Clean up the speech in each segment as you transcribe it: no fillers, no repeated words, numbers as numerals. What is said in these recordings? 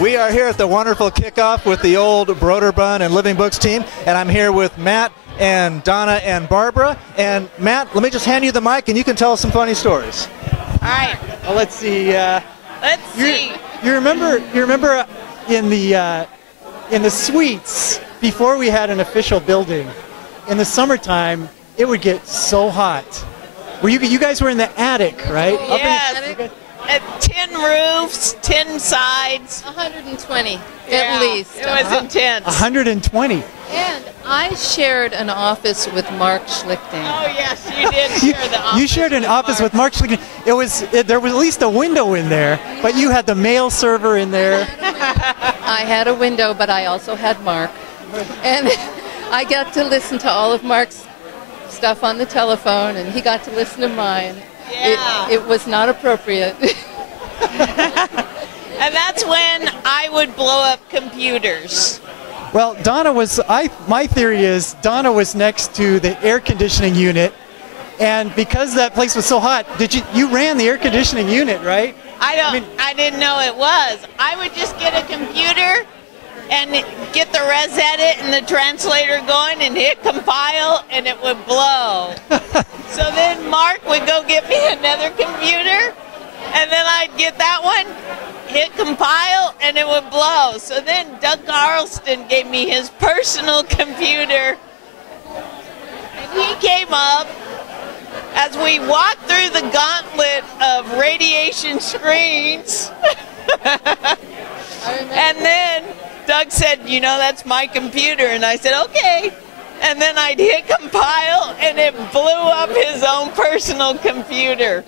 We are here at the wonderful kickoff with the old Brøderbund and Living Books team, and I'm here with Matt and Donna and Barbara. And Matt, let me just hand you the mic, and you can tell us some funny stories. All right. Well, let's see. Let's see. You remember in the suites before we had an official building. In the summertime, it would get so hot. You guys were in the attic, right? Yes. 10 roofs, 10 sides. 120 at least. It was intense. 120. And I shared an office with Mark Schlichting. Oh yes, you did share the office. You shared an office with Mark Schlichting. There was at least a window in there, but you had the mail server in there. I had a window, but I also had Mark. And I got to listen to all of Mark's stuff on the telephone, and he got to listen to mine. Yeah. It was not appropriate. And that's when I would blow up computers. Well, my theory is Donna was next to the air conditioning unit, and because that place was so hot, you ran the air conditioning unit, right? I didn't know it was. I would just get a computer and get the ResEdit and the translator going and hit compile, and it would blow. So then Mark would go get me another computer, and then I'd get that one, hit compile, and it would blow. So then Doug Carlston gave me his personal computer, and he came up as we walked through the gauntlet of radiation screens. And then Doug said, you know, that's my computer. And I said, okay. And then I'd hit compile, and it blew up his own personal computer.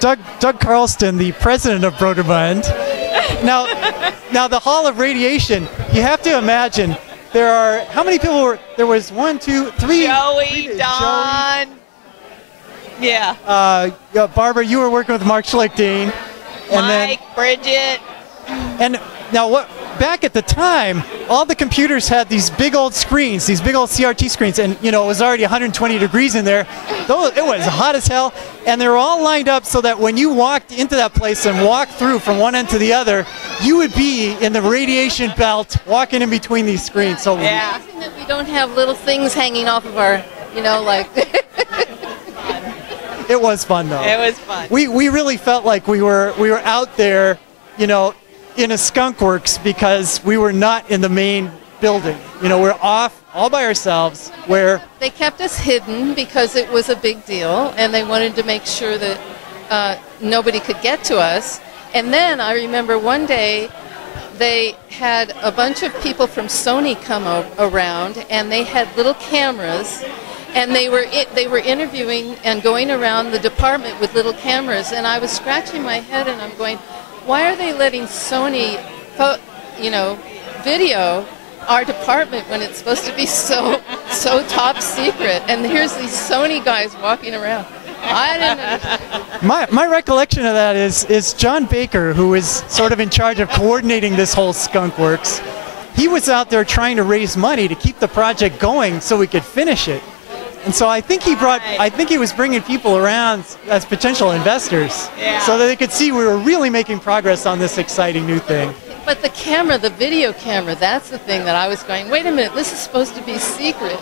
Doug Carlston, the president of Brøderbund. Now the Hall of Radiation, you have to imagine, how many people were, there was 1, 2, 3. Joey, Don. Joey. Yeah. Barbara, you were working with Mark Schlichting. Mike, Bridget. And now back at the time, all the computers had these big old screens, these big old CRT screens, and it was already 120 degrees in there. It was hot as hell, and they were all lined up so that when you walked into that place and walked through from one end to the other, you would be in the radiation belt walking in between these screens. So yeah. That we don't have little things hanging off of our, like. It was fun though. It was fun. We really felt like we were out there, in a skunk works, because we were not in the main building. We're off all by ourselves where they kept us hidden because it was a big deal, and they wanted to make sure that nobody could get to us. And then I remember one day they had a bunch of people from Sony come around, and they had little cameras, and they were interviewing and going around the department with little cameras, and I was scratching my head and I'm going, why are they letting Sony, video our department when it's supposed to be so top secret? And here's these Sony guys walking around. I didn't understand. My recollection of that is John Baker, who is sort of in charge of coordinating this whole skunk works. He was out there trying to raise money to keep the project going so we could finish it. And so I think he was bringing people around as potential investors, so that they could see we were really making progress on this exciting new thing. But the camera, the video camera, that's the thing that I was going, wait a minute, this is supposed to be secret,